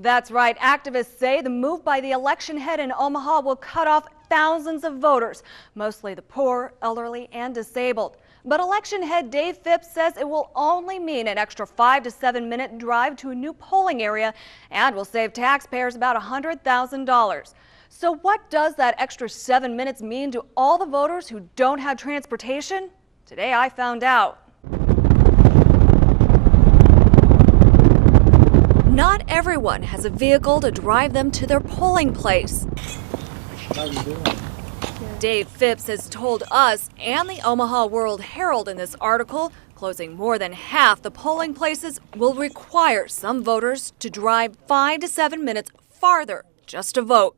That's right. Activists say the move by the election head in Omaha will cut off thousands of voters, mostly the poor, elderly, and disabled. But election head Dave Phipps says it will only mean an extra 5 to 7 minute drive to a new polling area and will save taxpayers about $100,000. So what does that extra 7 minutes mean to all the voters who don't have transportation? Today I found out. Not everyone has a vehicle to drive them to their polling place. How you doing? Dave Phipps has told us and the Omaha World Herald in this article, closing more than half the polling places will require some voters to drive 5 to 7 minutes farther just to vote.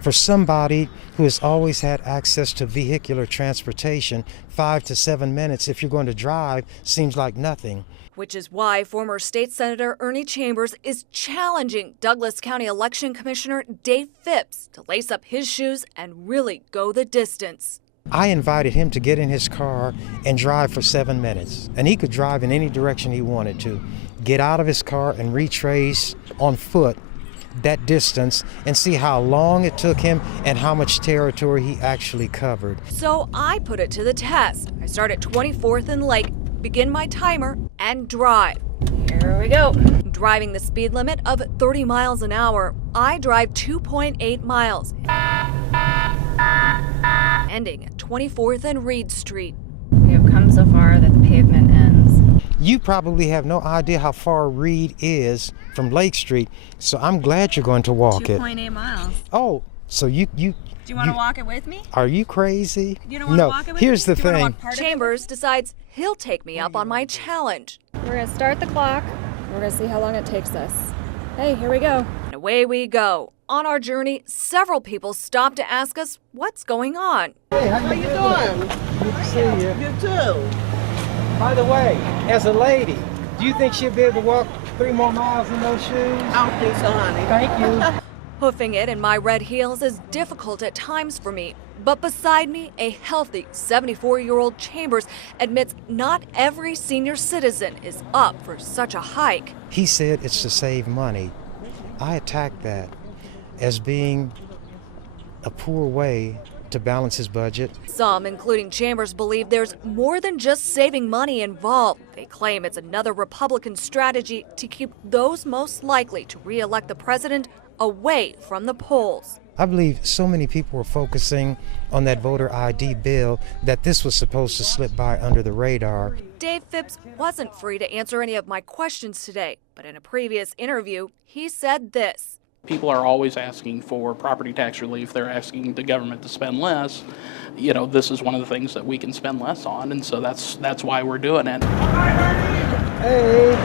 For somebody who has always had access to vehicular transportation, 5 to 7 minutes if you're going to drive seems like nothing. Which is why former state senator Ernie Chambers is challenging Douglas County Election Commissioner Dave Phipps to lace up his shoes and really go the distance. I invited him to get in his car and drive for 7 minutes, and he could drive in any direction he wanted to. Get out of his car and retrace on foot that distance and see how long it took him and how much territory he actually covered. So I put it to the test. I start at 24th and Lake, begin my timer, and drive. Here we go. Driving the speed limit of 30 miles an hour, I drive 2.8 miles, ending at 24th and Reed Street. We have come so far that the pavement ends. You probably have no idea how far Reed is from Lake Street, so I'm glad you're going to walk it. 2.8 miles. Oh, so you Do you want to walk it with me? Are you crazy? You don't want to walk it with me? Here's the Do you wanna thing. walk part of it? Chambers decides he'll take me up on my challenge. We're going to start the clock. We're going to see how long it takes us. Hey, here we go. And away we go. On our journey, several people stop to ask us what's going on. Hey, how you doing? Good to see you. You too. By the way, as a lady, do you think she'll be able to walk 3 more miles in those shoes? I don't think so, honey. Thank you. Hoofing it in my red heels is difficult at times for me, but beside me, a healthy 74-year-old Chambers admits not every senior citizen is up for such a hike. He said it's to save money. I attacked that as being a poor way to balance his budget. Some, including Chambers, believe there's more than just saving money involved. They claim it's another Republican strategy to keep those most likely to re-elect the president away from the polls. I believe so many people were focusing on that voter ID bill that this was supposed to slip by under the radar. Dave Phipps wasn't free to answer any of my questions today, but in a previous interview, he said this. People are always asking for property tax relief. They're asking the government to spend less. You know, this is one of the things that we can spend less on, and so that's why we're doing it. Hey.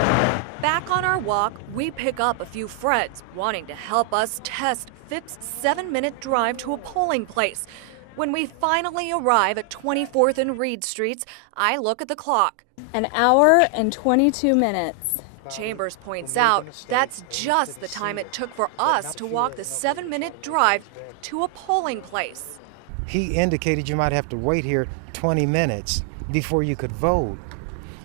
Back on our walk, we pick up a few friends wanting to help us test Phipps' 7-minute drive to a polling place. When we finally arrive at 24th and Reed Streets, I look at the clock. An hour and 22 minutes. Chambers points out that's just the time it took for us to walk the 7-minute drive to a polling place. He indicated you might have to wait here 20 minutes before you could vote.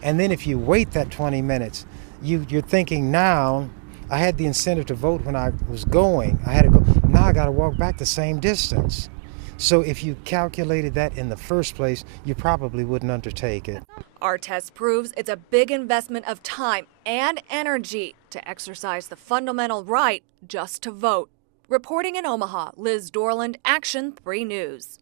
And then if you wait that 20 minutes, you're thinking now, I had the incentive to vote when I was going. I had to go, now I got to walk back the same distance. So if you calculated that in the first place, you probably wouldn't undertake it. Our test proves it's a big investment of time and energy to exercise the fundamental right just to vote. Reporting in Omaha, Liz Dorland, Action 3 News.